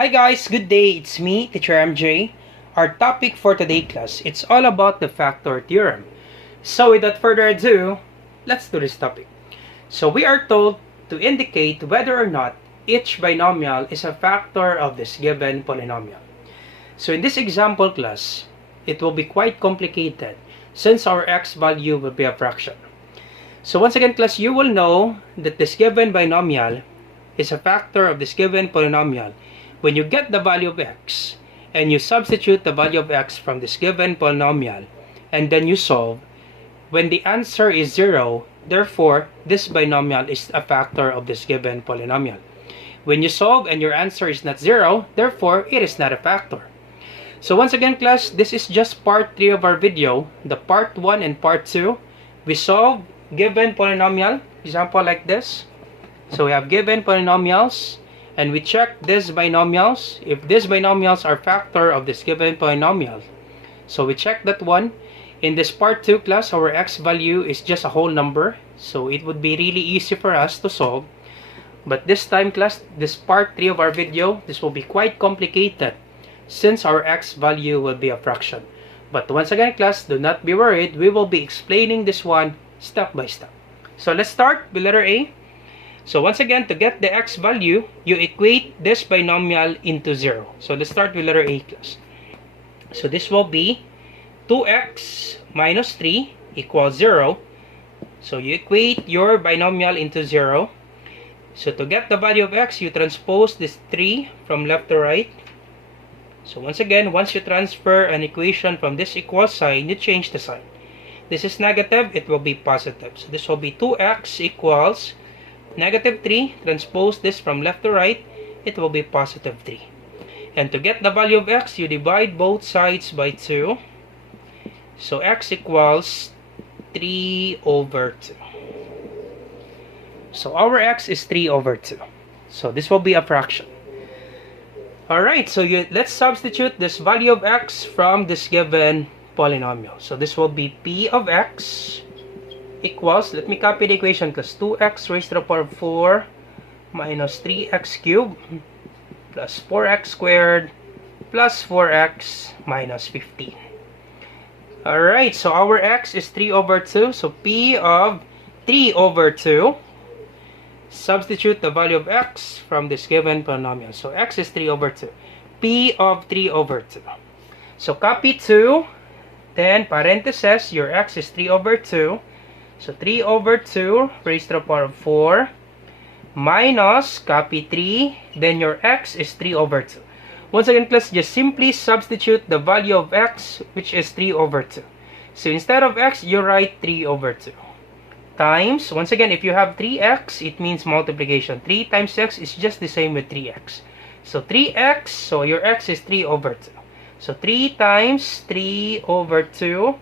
Hi guys, good day. It's me, Teacher MJ. Our topic for today class, it's all about the factor theorem. So without further ado, let's do this topic. So we are told to indicate whether or not each binomial is a factor of this given polynomial. So in this example class, it will be quite complicated since our x value will be a fraction. So once again class, you will know that this given binomial is a factor of this given polynomial when you get the value of x and you substitute the value of x from this given polynomial and then you solve. When the answer is 0, therefore this binomial is a factor of this given polynomial. When you solve and your answer is not 0, therefore it is not a factor. So once again class, this is just part 3 of our video. The part 1 and part 2, we solve given polynomial, example like this. So we have given polynomials and we check these binomials, if these binomials are factor of this given polynomial. So we check that one. In this part 2 class, our x value is just a whole number, so it would be really easy for us to solve. But this time class, this part 3 of our video, this will be quite complicated since our x value will be a fraction. But once again class, do not be worried, we will be explaining this one step by step. So let's start with letter A. So once again, to get the x value, you equate this binomial into 0. So let's start with letter A class. So this will be 2x minus 3 equals 0. So you equate your binomial into 0. So to get the value of x, you transpose this 3 from left to right. So once again, once you transfer an equation from this equal sign, you change the sign. This is negative, it will be positive. So this will be 2x equals negative 3, transpose this from left to right, it will be positive 3. And to get the value of x, you divide both sides by 2. So x equals 3 over 2. So our x is 3 over 2. So this will be a fraction. Alright, so let's substitute this value of x from this given polynomial. So this will be p of x equals, let me copy the equation class, 2x raised to the power of 4 minus 3x cubed plus 4x squared plus 4x minus 15. Alright, so our x is 3 over 2. So p of 3 over 2. Substitute the value of x from this given polynomial. So x is 3 over 2. P of 3 over 2. So copy 2. Then parentheses, your x is 3 over 2. So 3 over 2 raised to the power of 4 minus, copy 3, then your x is 3 over 2. Once again class, just simply substitute the value of x, which is 3 over 2. So instead of x, you write 3 over 2. Times, once again, if you have 3x, it means multiplication. 3 times x is just the same with 3x. So 3x, so your x is 3 over 2. So 3 times 3 over 2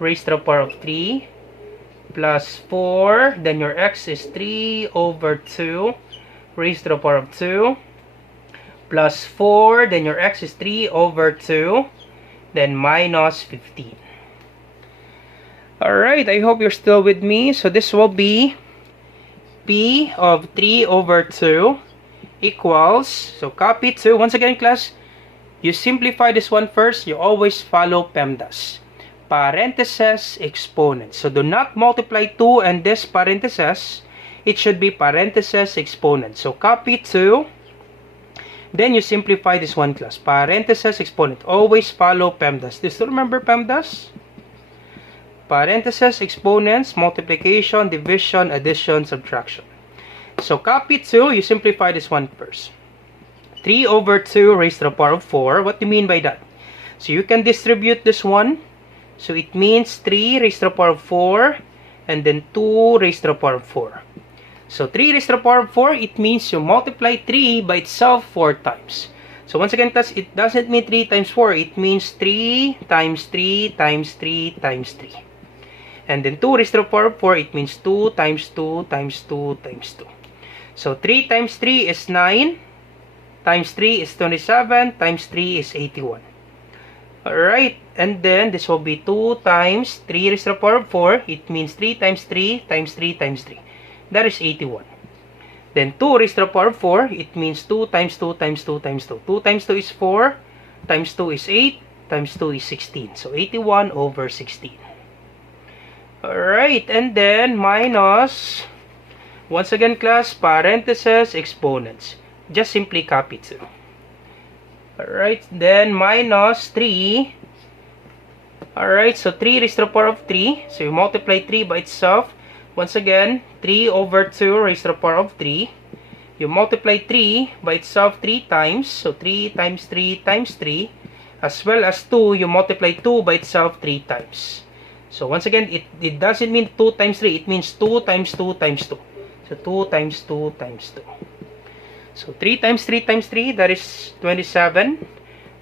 raised to the power of 3 plus 4, then your x is 3 over 2 raised to the power of 2 plus 4, then your x is 3 over 2, then minus 15. Alright, I hope you're still with me. So this will be p of 3 over 2 equals, so copy 2. Once again class, you simplify this one first. You always follow PEMDAS. Parentheses exponent. So do not multiply 2 and this parentheses. It should be parentheses exponent. So copy 2. Then you simplify this one class. Parentheses exponent. Always follow PEMDAS. Do you still remember PEMDAS? Parentheses exponents, multiplication, division, addition, subtraction. So copy 2. You simplify this one first. 3 over 2 raised to the power of 4. What do you mean by that? So you can distribute this one. So it means 3 raised to the power of 4 and then 2 raised to the power of 4. So 3 raised to the power of 4, it means you multiply 3 by itself 4 times. So once again class, it doesn't mean 3 times 4. It means 3 times 3 times 3 times 3. And then 2 raised to the power of 4, it means 2 times 2 times 2 times 2. So 3 times 3 is 9. Times 3 is 27. Times 3 is 81. Alright, and then this will be 2 times 3 raised to the power of 4. It means 3 times 3 times 3 times 3. That is 81. Then 2 raised to the power of 4, it means 2 times 2 times 2 times 2. 2 times 2 is 4, times 2 is 8, times 2 is 16. So 81 over 16. Alright, and then minus, once again class, parentheses, exponents. Just simply copy 2. Alright, then minus 3. Alright, so 3 raised to the power of 3. So you multiply 3 by itself. Once again, 3 over 2 raised to the power of 3. You multiply 3 by itself 3 times. So 3 times 3 times 3. As well as 2, you multiply 2 by itself 3 times. So once again, it doesn't mean 2 times 3. It means 2 times 2 times 2. So 2 times 2 times 2. So 3 times 3 times 3, that is 27.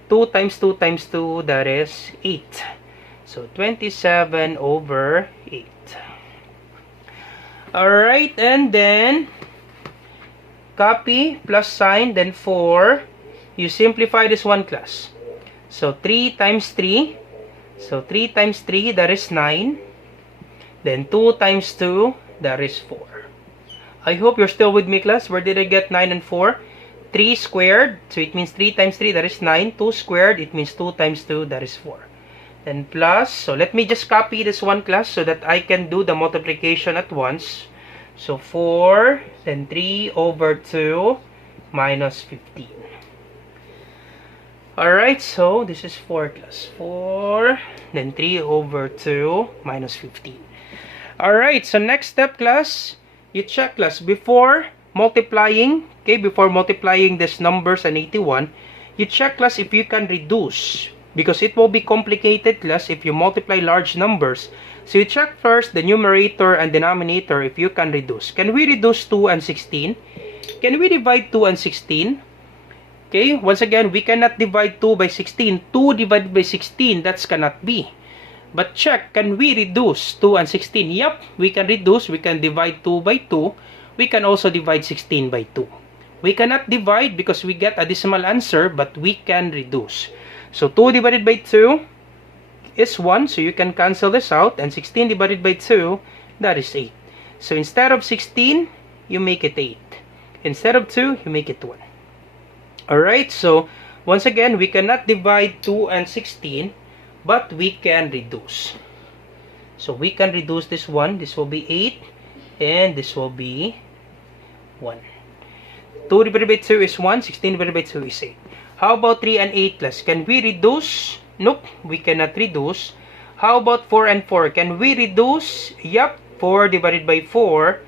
2 times 2 times 2, that is 8. So 27 over 8. Alright, and then copy, plus sign, then 4. You simplify this one class. So 3 times 3. So 3 times 3, that is 9. Then 2 times 2, that is 4. I hope you're still with me, class. Where did I get 9 and 4? 3 squared, so it means 3 times 3, that is 9. 2 squared, it means 2 times 2, that is 4. Then plus, so let me just copy this one, class, so that I can do the multiplication at once. So 4, then 3 over 2, minus 15. Alright, so this is 4, class. 4, then 3 over 2, minus 15. Alright, so next step, class, you check, class, before multiplying, okay, before multiplying these numbers and 81, you check, class, if you can reduce, because it will be complicated, class, if you multiply large numbers. So you check first the numerator and denominator if you can reduce. Can we reduce 2 and 16? Can we divide 2 and 16? Okay, once again, we cannot divide 2 by 16. 2 divided by 16, that cannot be. But check, can we reduce 2 and 16? Yep, we can reduce. We can divide 2 by 2. We can also divide 16 by 2. We cannot divide because we get a decimal answer, but we can reduce. So 2 divided by 2 is 1, so you can cancel this out. And 16 divided by 2, that is 8. So instead of 16, you make it 8. Instead of 2, you make it 1. Alright, so once again, we cannot divide 2 and 16, but we can reduce. So we can reduce this one. This will be 8, and this will be 1. 2 divided by 2 is 1, 16 divided by 2 is 8. How about 3 and 8 plus? Can we reduce? Nope, we cannot reduce. How about 4 and 4? Can we reduce? Yup, 4 divided by 4,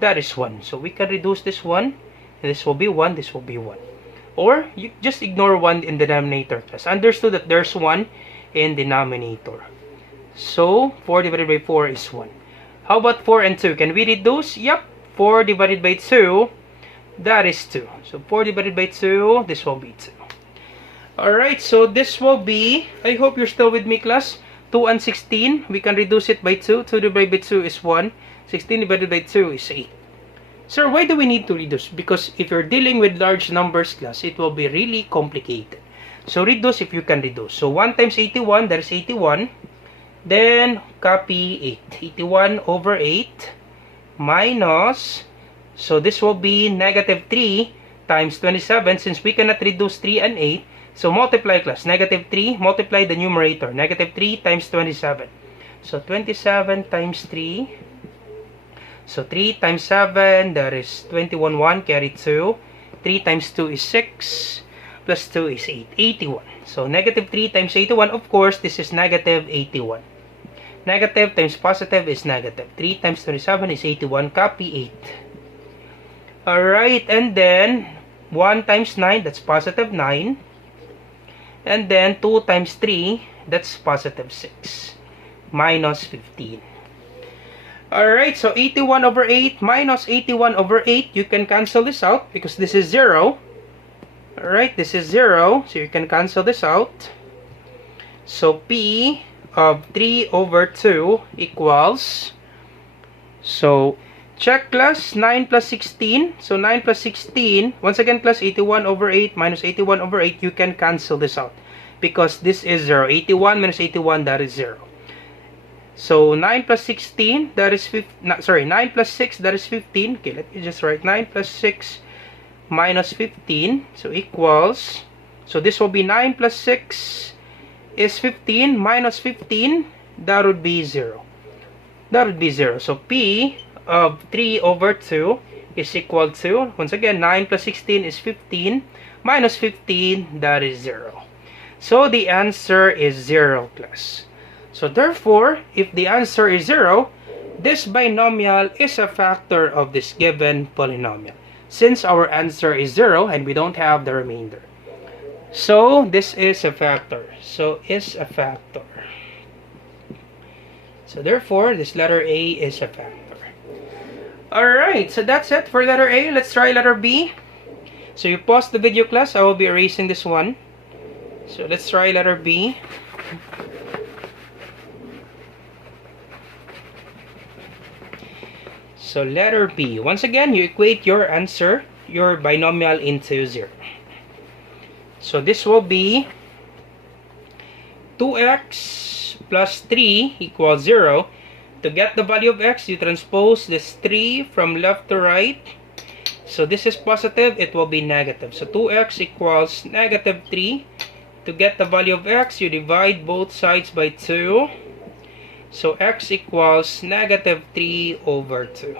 that is 1. So we can reduce this one. This will be 1, this will be 1. Or you just ignore 1 in the denominator, class. Understood that there's 1 in denominator. So 4 divided by 4 is 1. How about 4 and 2? Can we reduce? Yup, 4 divided by 2, that is 2. So 4 divided by 2, this will be 2. Alright, so this will be, I hope you're still with me, class. 2 and 16, we can reduce it by 2. 2 divided by 2 is 1. 16 divided by 2 is 8. Sir, why do we need to reduce? Because if you're dealing with large numbers, class, it will be really complicated. So reduce if you can reduce. So 1 times 81, that is 81. Then copy 8. 81 over 8 minus, so this will be negative 3 times 27. Since we cannot reduce 3 and 8, so multiply, class. Negative 3, multiply the numerator. Negative 3 times 27. So 27 times 3. So 3 times 7, that is 21, 1, carry 2. 3 times 2 is 6, plus 2 is 8, 81. So negative 3 times 81, of course, this is negative 81. Negative times positive is negative. 3 times 27 is 81, copy 8. Alright, and then 1 times 9, that's positive 9. And then 2 times 3, that's positive 6. Minus 15. Alright, so 81 over 8 minus 81 over 8. You can cancel this out because this is 0. Alright, this is 0. So you can cancel this out. So P of 3 over 2 equals, so check, class, 9 plus 16. So 9 plus 16, once again, plus 81 over 8 minus 81 over 8. You can cancel this out because this is 0. 81 minus 81, that is 0. So 9 plus 16, that is 9 plus 6, that is 15. Okay, let me just write 9 plus 6 minus 15. So equals, so this will be 9 plus 6 is 15 minus 15, that would be 0. That would be 0. So P of 3 over 2 is equal to, once again, 9 plus 16 is 15 minus 15, that is 0. So the answer is 0 class. So therefore, if the answer is 0, this binomial is a factor of this given polynomial, since our answer is 0 and we don't have the remainder. So this is a factor. So is a factor. So therefore, this letter A is a factor. Alright, so that's it for letter A. Let's try letter B. So you pause the video class. I will be erasing this one. So let's try letter B. So letter B. Once again, you equate your answer, your binomial, into 0. So this will be 2x plus 3 equals 0. To get the value of x, you transpose this 3 from left to right. So this is positive, it will be negative. So 2x equals negative 3. To get the value of x, you divide both sides by 2. So x equals negative 3 over 2.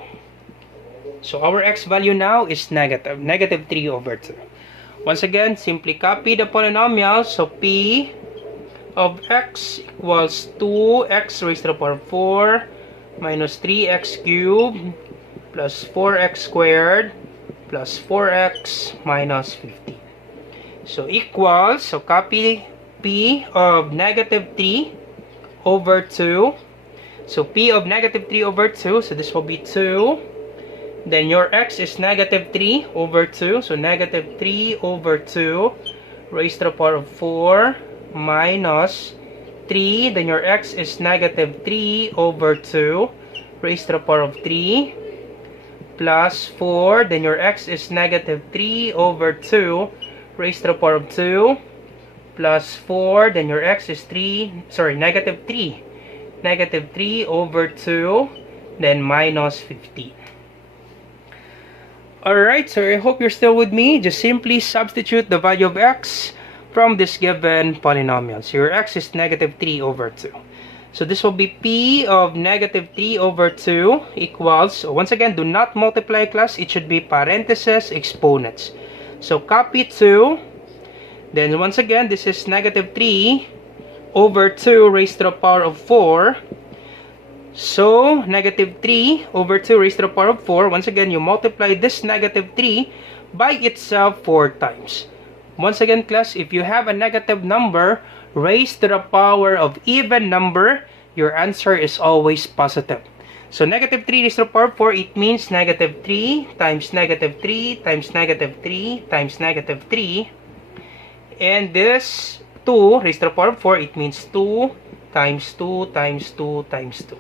So our x value now is negative 3 over 2. Once again, simply copy the polynomial. So P of x equals 2x raised to the power of 4 minus 3x cubed plus 4x squared plus 4x minus 15. So equals, so copy P of negative 3 over 2. So P of negative 3 over 2, so this will be 2. Then your x is negative 3 over 2. So negative 3 over 2 raised to the power of 4 minus 3. Then your x is negative 3 over 2 raised to the power of 3 plus 4. Then your x is negative 3 over 2 raised to the power of 2 plus 4. Then your x is negative 3. Negative 3 over 2, then minus 15. Alright, so I hope you're still with me. Just simply substitute the value of x from this given polynomial. So your x is negative 3 over 2. So this will be P of negative 3 over 2 equals, so once again, do not multiply class. It should be parentheses exponents. So copy 2. Then once again, this is negative 3 over 2 raised to the power of 4. So negative 3 over 2 raised to the power of 4. Once again, you multiply this negative 3 by itself 4 times. Once again, class, if you have a negative number raised to the power of even number, your answer is always positive. So negative 3 raised to the power of 4, it means negative 3 times negative 3 times negative 3 times negative 3. And this 2 raised to the power of 4, it means 2 times 2 times 2 times 2.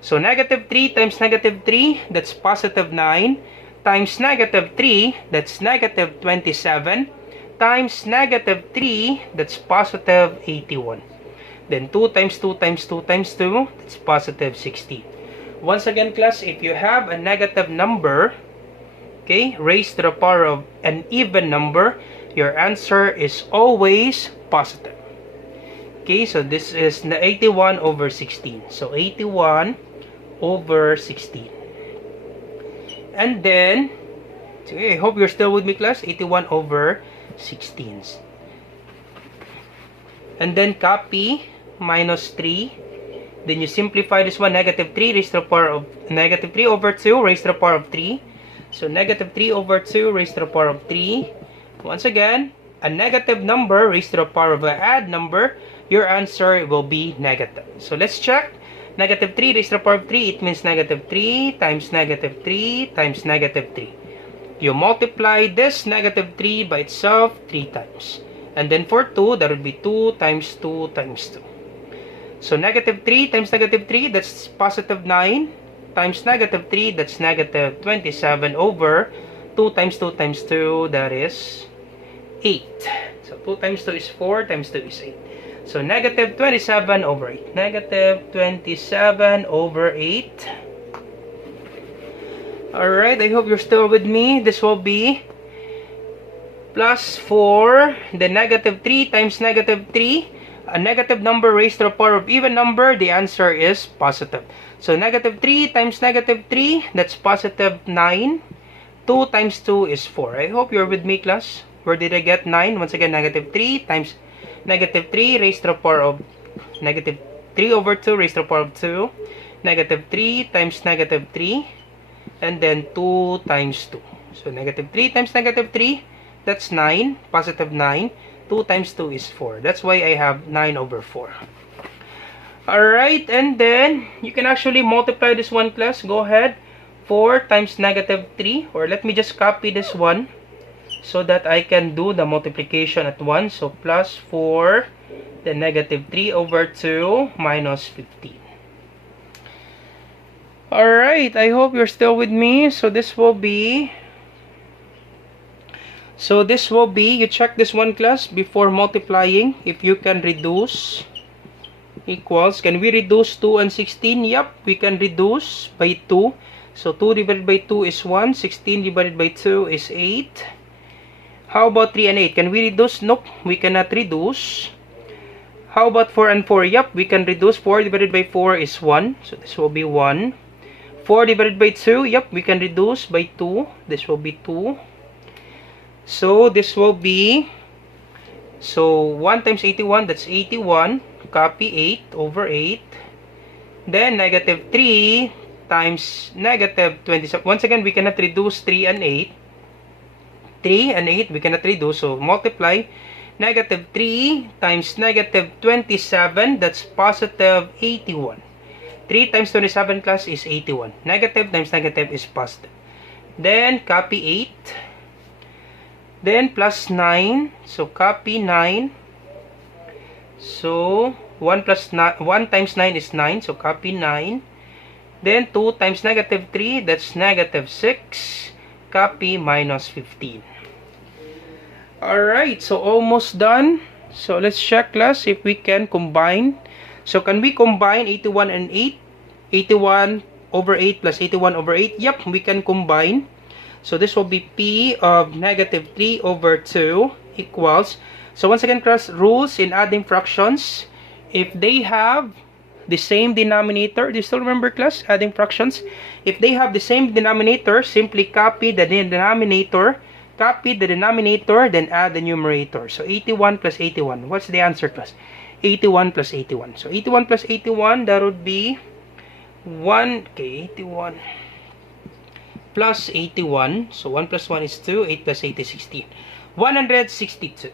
So negative 3 times negative 3, that's positive 9, times negative 3, that's negative 27, times negative 3, that's positive 81. Then 2 times 2 times 2 times 2, that's positive 16. Once again, class, if you have a negative number, okay, raised to the power of an even number, your answer is always positive. Okay, so this is the 81 over 16. So 81 over 16. And then, okay, I hope you're still with me, class. 81 over 16. And then copy minus 3. Then you simplify this one, negative 3 raised to the power of negative 3 over 2 raised to the power of 3. So negative 3 over 2 raised to the power of 3. Once again, a negative number raised to the power of an odd number, your answer will be negative. So let's check. Negative 3 raised to the power of 3, it means negative 3 times negative 3 times negative 3. You multiply this negative 3 by itself 3 times. And then for 2, that would be 2 times 2 times 2. So negative 3 times negative 3, that's positive 9. Times negative 3, that's negative 27 over 2 times 2 times 2, that is 8. So 2 times 2 is 4, times 2 is 8. So negative 27 over 8. Negative 27 over 8. Alright, I hope you're still with me. This will be plus 4, then negative 3 times negative 3. A negative number raised to the power of even number, the answer is positive. So negative 3 times negative 3, that's positive 9. 2 times 2 is 4. I hope you're with me, class. Where did I get 9? Once again, negative 3 times negative 3 raised to the power of negative 3 over 2 raised to the power of 2. Negative 3 times negative 3. And then 2 times 2. So negative 3 times negative 3, that's 9. Positive 9. 2 times 2 is 4. That's why I have 9 over 4. Alright, and then you can actually multiply this one, class. Go ahead. 4 times negative 3. Or let me just copy this one so that I can do the multiplication at once. So plus 4, then negative 3 over 2 minus 15. Alright, I hope you're still with me. So this will be, you check this one, class, before multiplying. If you can reduce, equals, can we reduce 2 and 16? Yep, we can reduce by 2. So 2 divided by 2 is 1. 16 divided by 2 is 8. How about 3 and 8? Can we reduce? Nope, we cannot reduce. How about 4 and 4? Yep, we can reduce. 4 divided by 4 is 1. So this will be 1. 4 divided by 2. Yep, we can reduce by 2. This will be 2. So this will be, 1 times 81, that's 81. Copy 8 over 8. Then negative 3 times negative 27. Once again, we cannot reduce 3 and 8. 3 and 8 we cannot reduce, so multiply. Negative 3 times negative 27, that's positive 81. 3 times 27, class, is 81. Negative times negative is positive. Then copy 8. Then plus 9, so copy 9. So 1 times 9 is 9, so copy 9. Then 2 times negative 3, that's negative 6. Copy minus 15. Alright, so almost done. So let's check, class, if we can combine. So can we combine 81 and 8? 81 over 8 plus 81 over 8? Yep, we can combine. So this will be P of negative 3 over 2 equals. So once again, class, rules in adding fractions. If they have the same denominator, do you still remember, class, adding fractions? If they have the same denominator, simply copy the denominator. Copy the denominator, then add the numerator. So 81 plus 81. What's the answer, class? 81 plus 81. So 81 plus 81, that would be 81 plus 81. So 1 plus 1 is 2. 8 plus 8 is 16. 162.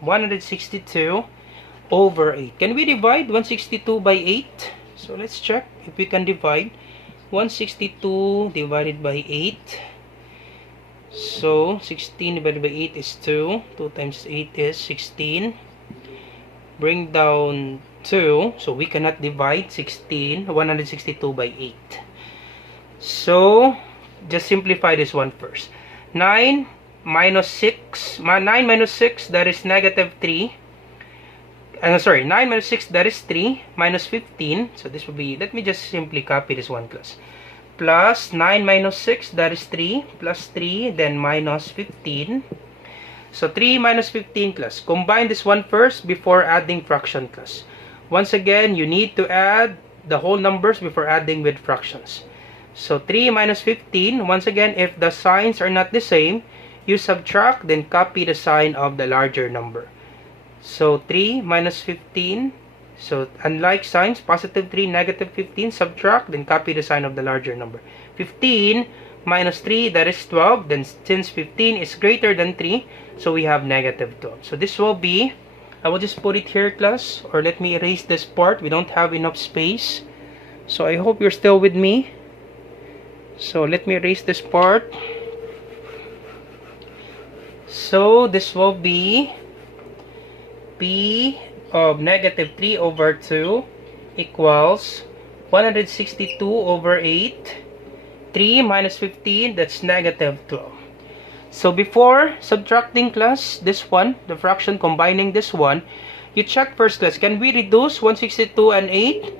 162 over 8. Can we divide 162 by 8? So let's check if we can divide 162 divided by 8. So 16 divided by 8 is 2. 2 times 8 is 16. Bring down 2. So we cannot divide 162 by 8. So just simplify this one first. 9 minus 6. 9 minus 6, that is negative 3. 9 minus 6, that is 3. Minus 15. So this will be, let me just simply copy this one, class. Plus 9 minus 6, that is 3. Plus 3, then minus 15. So 3 minus 15, class. Combine this one first before adding fraction, class. Once again, you need to add the whole numbers before adding with fractions. So 3 minus 15, once again, if the signs are not the same, you subtract, then copy the sign of the larger number. So 3 minus 15, so unlike signs, positive 3, negative 15, subtract, then copy the sign of the larger number. 15 minus 3, that is 12. Then since 15 is greater than 3, so we have negative 12. So this will be, I will just put it here, class, or let me erase this part. We don't have enough space. So I hope you're still with me. So let me erase this part. So this will be P of negative 3 over 2 equals 162 over 8. 3 minus 15, that's negative 12. So before subtracting, class, this one, the fraction combining this one, You check first class. Can we reduce 162 and 8?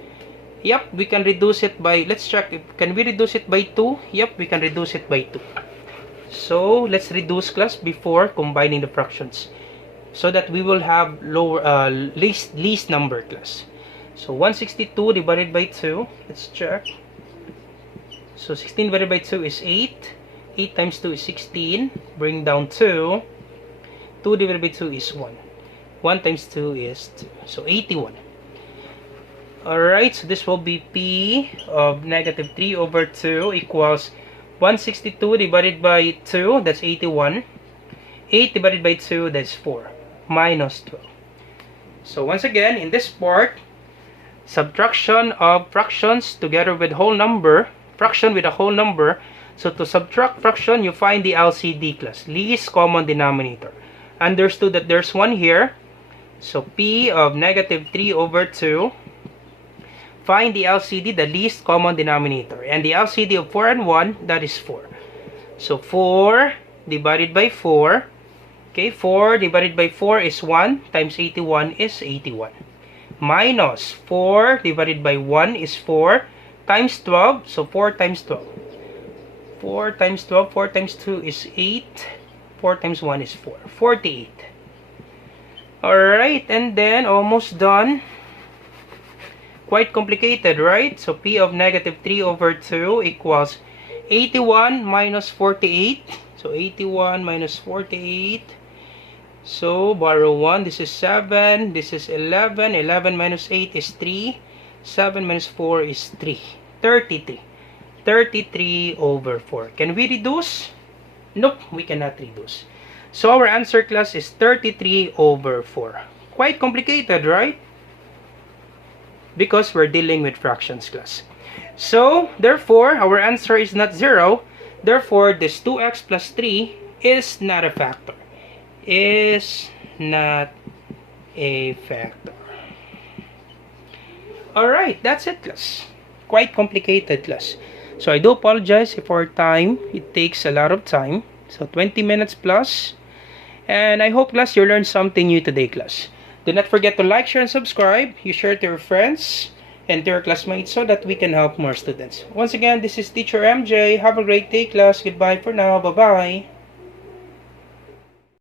Yep, we can reduce it by, let's check. Can we reduce it by 2? Yep, we can reduce it by 2. So, let's reduce class before combining the fractions, so that we will have lower, least number class. So, 162 divided by 2. Let's check. So, 16 divided by 2 is 8. 8 times 2 is 16. Bring down 2. 2 divided by 2 is 1. 1 times 2 is 2. So, 81. Alright, so this will be P of negative 3 over 2 equals 162 divided by 2, that's 81. 8 divided by 2, that's 4. Minus 12. So once again, in this part, subtraction of fractions together with whole number, fraction with a whole number. So to subtract fraction, you find the LCD class, least common denominator. Understood that there's one here. So P of negative 3 over 2. Find the LCD, the least common denominator. And the LCD of 4 and 1, that is 4. So 4 divided by 4. Okay, 4 divided by 4 is 1 times 81 is 81. Minus 4 divided by 1 is 4 times 12. So 4 times 12. 4 times 12, 4 times 2 is 8. 4 times 1 is 4. 48. Alright, and then almost done. Quite complicated, right? So P of negative 3 over 2 equals 81 minus 48. So 81 minus 48. So borrow 1. This is 7. This is 11. 11 minus 8 is 3. 7 minus 4 is 3. 33. 33 over 4. Can we reduce? Nope, we cannot reduce. So our answer class is 33 over 4. Quite complicated, right? Because we're dealing with fractions class. So, therefore, our answer is not 0. Therefore, this 2x plus 3 is not a factor. Is not a factor. Alright, that's it class. Quite complicated class. So, I do apologize if our time, it takes a lot of time. So, 20 minutes plus. And I hope class you learned something new today class. Do not forget to like, share, and subscribe. You share to your friends and to your classmates so that we can help more students. Once again, this is Teacher MJ. Have a great day, class. Goodbye for now. Bye-bye.